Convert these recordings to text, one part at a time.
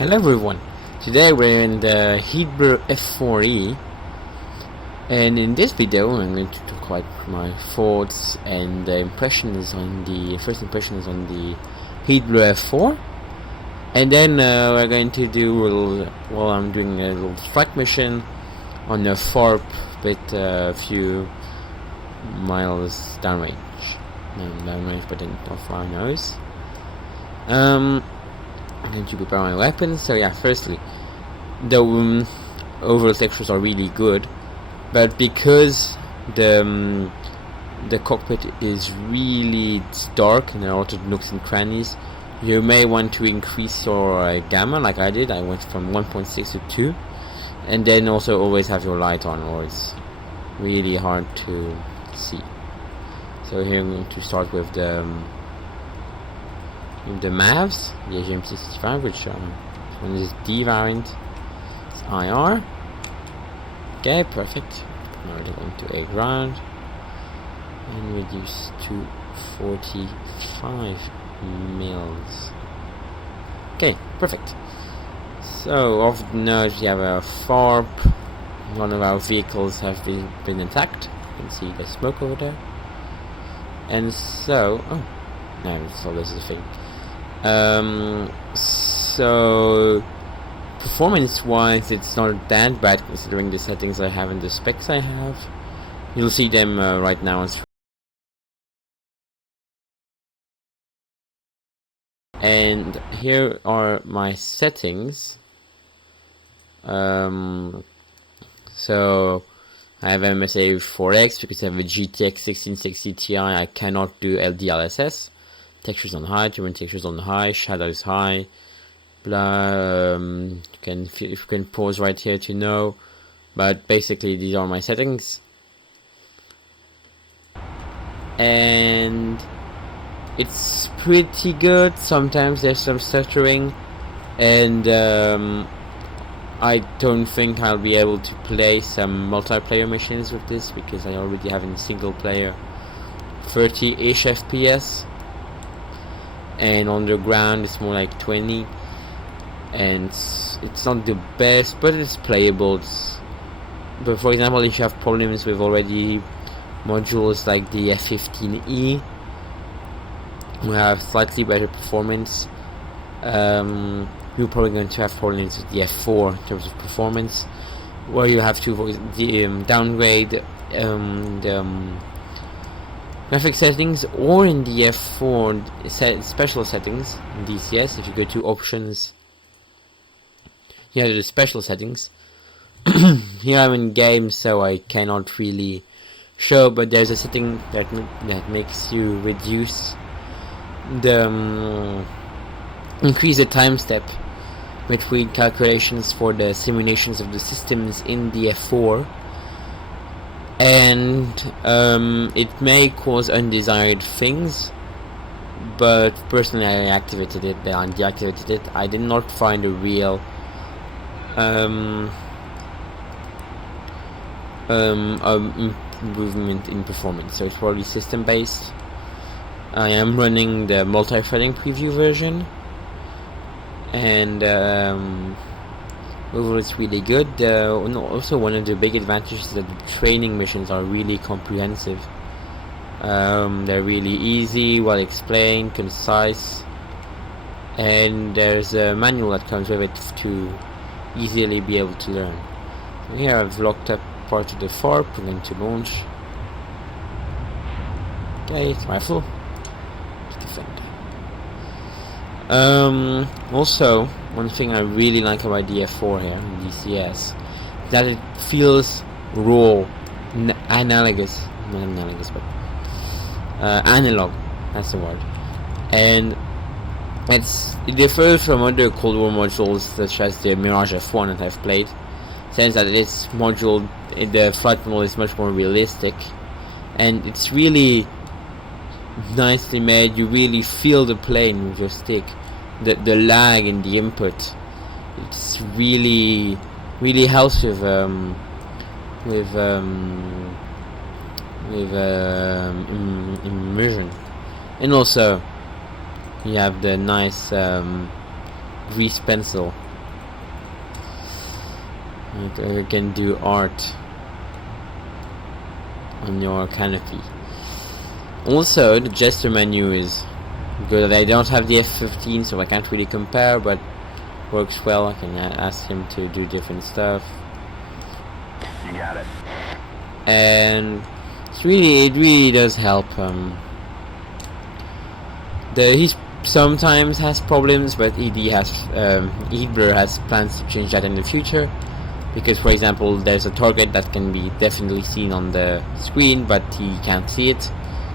Hello everyone, today we're in the Hebrew F4E, and in this video I'm going to talk about my thoughts and first impressions on the Hebrew F4, and then we're going to do I'm doing a little strike mission on the FARP with a few miles downrange, but not far nose. I'm going to prepare my weapons. So yeah, firstly, the overall textures are really good, but because the cockpit is really dark and there are a lot of nooks and crannies, you may want to increase your gamma like I did. I went from 1.6 to 2, and then also always have your light on, or it's really hard to see. So here I'm going to start with the MAVs, the AGM65, which one is D variant, it's IR. Okay, perfect. Now we're going to a ground and reduce to 45 mils. Okay, perfect. So off the nose we have a FARP. One of our vehicles has been attacked. You can see the smoke over there. And so, oh no, so this is a thing. So performance wise it's not that bad considering the settings I have and the specs I have. You'll see them right now on screen. And here are my settings. So I have MSA 4X because I have a GTX 1660 Ti. I cannot do LDLSS. Textures on high, human textures on high, shadows high. Blah. You can pause right here to know, but basically these are my settings, and it's pretty good. Sometimes there's some stuttering, and I don't think I'll be able to play some multiplayer missions with this because I already have in single player 30-ish FPS. And on the ground it's more like 20, and it's not the best, but it's playable. But for example, if you have problems with already modules like the F15E, who have slightly better performance, you're probably going to have problems with the F4 in terms of performance, where you have to downgrade graphic settings, or in the F4 special settings in DCS. If you go to options, here are the special settings. Here I'm in game, so I cannot really show, but there's a setting that makes you reduce the increase the time step between calculations for the simulations of the systems in the F4. And it may cause undesired things, but personally I activated it, then deactivated it. I did not find a real improvement in performance, so it's probably system based. I am running the multi-threading preview version, and overall it's really good. Also one of the big advantages is that the training missions are really comprehensive. They're really easy, well explained, concise, and there's a manual that comes with it to easily be able to learn. So here I've locked up part of the FARP. I'm going to launch. Okay, rifle. Defend. Also, one thing I really like about the F4 here in DCS, that it feels raw, analogous, not analogous, but analog, that's the word. And it differs from other Cold War modules such as the Mirage F1 that I've played, since that this module, the flight model is much more realistic, and it's really nicely made. You really feel the plane with your stick. The lag in the input, it's really helps with immersion. And also you have the nice grease pencil You can do art on your canopy. Also, the gesture menu is good. I don't have the F15, so I can't really compare, but works well. I can ask him to do different stuff. You got it. And it really does help. He sometimes has problems, but Heatblur has plans to change that in the future. Because, for example, there's a target that can be definitely seen on the screen, but he can't see it.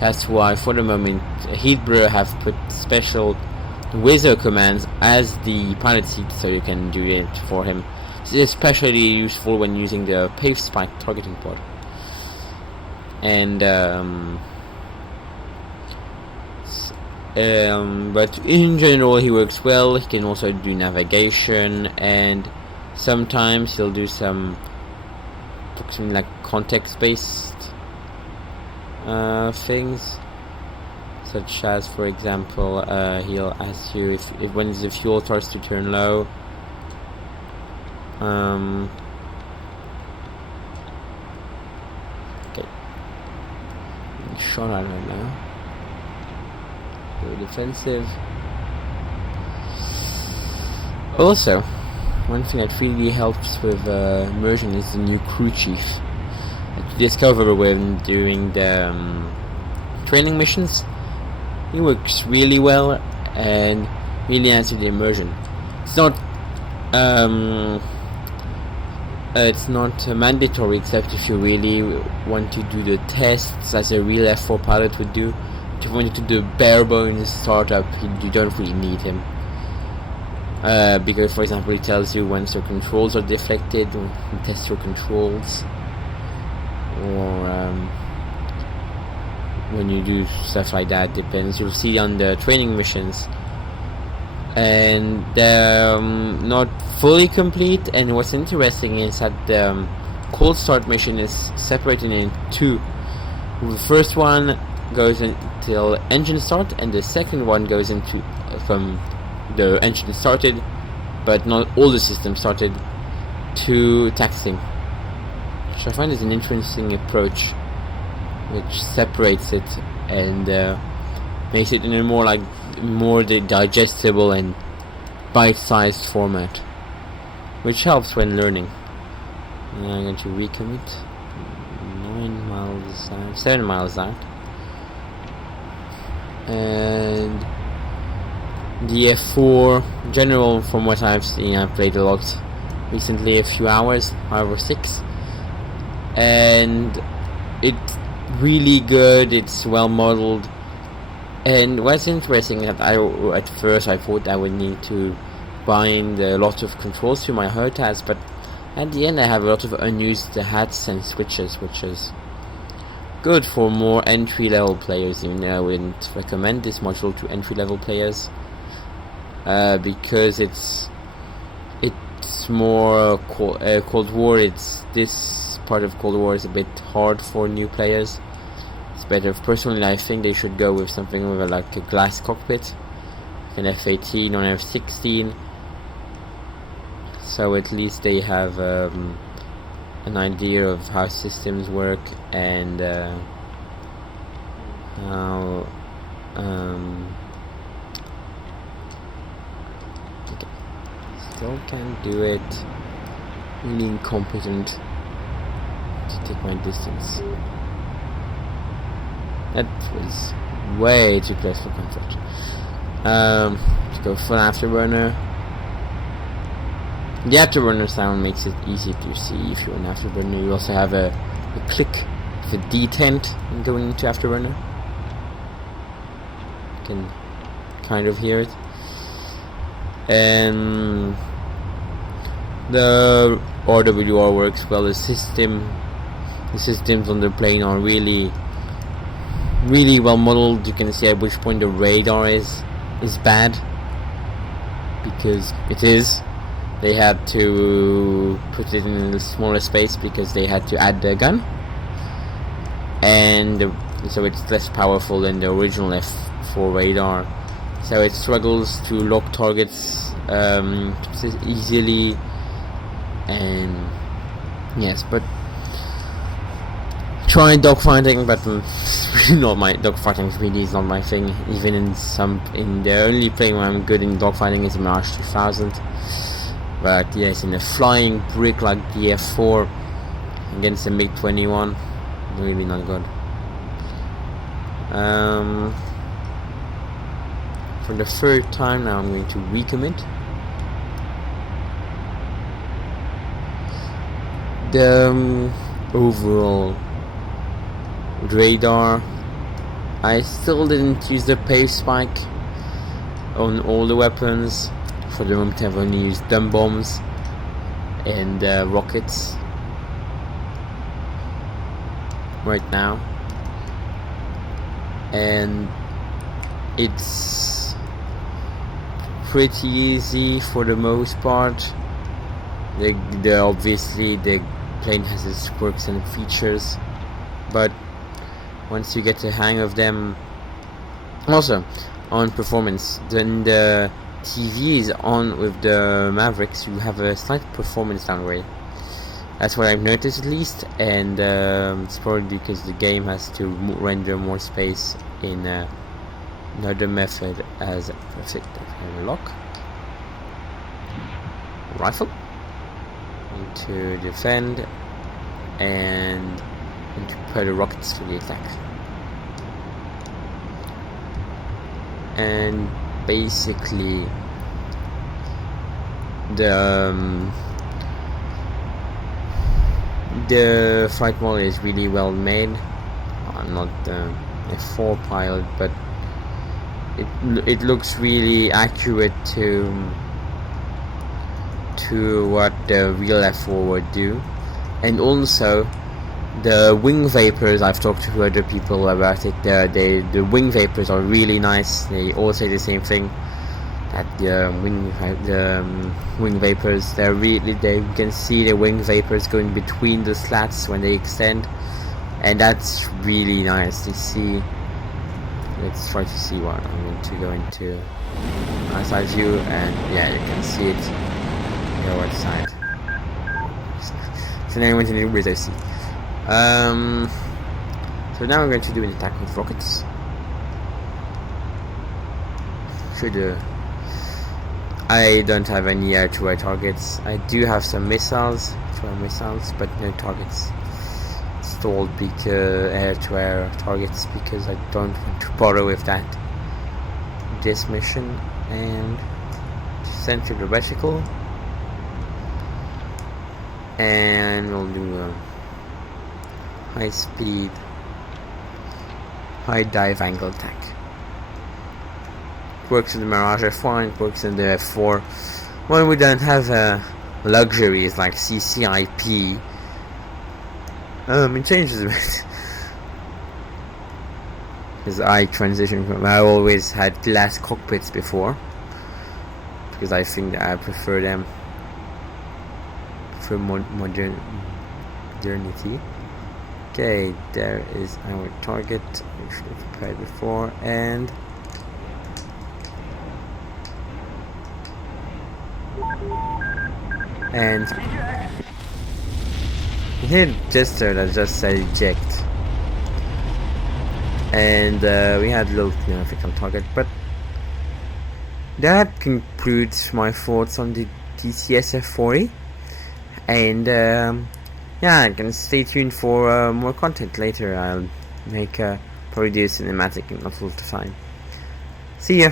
That's why, for the moment, Heatblur have put special Wizard commands as the pilot seat, so you can do it for him. It's especially useful when using the Pave Spike targeting pod. And but in general, he works well. He can also do navigation, and sometimes he'll do something like context-based things, such as, for example, he'll ask you if when the fuel starts to turn low. Okay, shot at right now. Very defensive. Also, one thing that really helps with immersion is the new crew chief that you discover when doing the training missions. He works really well and really adds to the immersion. It's not mandatory, except if you really want to do the tests as a real F4 pilot would do. If you want to do the bare bones startup, you don't really need him. Because, for example, it tells you once your controls are deflected, or you test your controls, or when you do stuff like that. Depends. You'll see on the training missions, and they're not fully complete. And what's interesting is that the cold start mission is separated in two. The first one goes until engine start, and the second one goes into from the engine started, but not all the systems started, to taxiing, which I find is an interesting approach, which separates it and makes it in a more digestible and bite-sized format, which helps when learning. I'm going to recommit 7 miles out, and the F4 general, from what I've seen, I've played a lot recently, a few hours, 5 or 6, and it's really good. It's well modeled, and what's interesting is that at first I thought I would need to bind a lot of controls to my HURTAS, but at the end I have a lot of unused hats and switches, which is good for more entry-level players. Even though I wouldn't recommend this module to entry-level players, because it's more Cold War. This part of Cold War is a bit hard for new players. It's better. Personally, I think they should go with something with like a glass cockpit, an F-18 or an F-16, so at least they have an idea of how systems work and how still can't do it. Really incompetent to take my distance. That was way too close for comfort. Let's go full afterburner. The afterburner sound makes it easy to see if you're an afterburner. You also have a click of a detent in going into afterburner. You can kind of hear it. And the RWR works well. The systems on the plane are really well modeled. You can see at which point the radar is bad, because it is. They had to put it in a smaller space because they had to add the gun, and so it's less powerful than the original F4 radar. So it struggles to lock targets easily, and Yes, but try dogfighting, but it's really not my dogfighting. Really is not my thing. Even in the only plane where I'm good in dogfighting is Mirage 2000. But yes, in a flying brick like the F4 against the MiG-21, really not good. For the third time now, I'm going to recommit. The overall radar, I still didn't use the pace spike on all the weapons. For the moment I've only used dumb bombs and rockets right now, and it's pretty easy for the most part. Obviously the plane has its quirks and features, but once you get the hang of them, also on performance, then the TV is on with the Mavericks, you have a slight performance downgrade. That's what I've noticed at least, and it's probably because the game has to render more space in another method as perfect lock. Rifle to defend and to put the rockets to the attack. And basically the flight model is really well made. I'm not a F4 pilot, but it looks really accurate to what the real F4 would do. And also the wing vapors, I've talked to other people about it, the wing vapors are really nice. They all say the same thing, that the wing vapors, you can see the wing vapors going between the slats when they extend, and that's really nice to see. Let's try to see what I'm going to go into outside view, and yeah, you can see it. Go outside. So now I went into the bridge, I see. So now we're going to do an attack with rockets. I don't have any air-to-air targets. I do have some missiles, but no targets installed, because air-to-air targets, because I don't want to bother with that this mission. And send to the reticle, and we'll do a high speed, high dive angle attack. Works in the Mirage F1, it works in the F4. When we don't have luxuries like CCIP, it changes a bit. Because I transitioned from, I always had glass cockpits before, because I think that I prefer them for modernity. Okay, there is our target. We should have prepared before, and hit gesture that just said eject, and we had a little significant target. But that concludes my thoughts on the TCS F4E, and yeah, you can stay tuned for more content later. I'll make probably do a cinematic in not full time. See ya.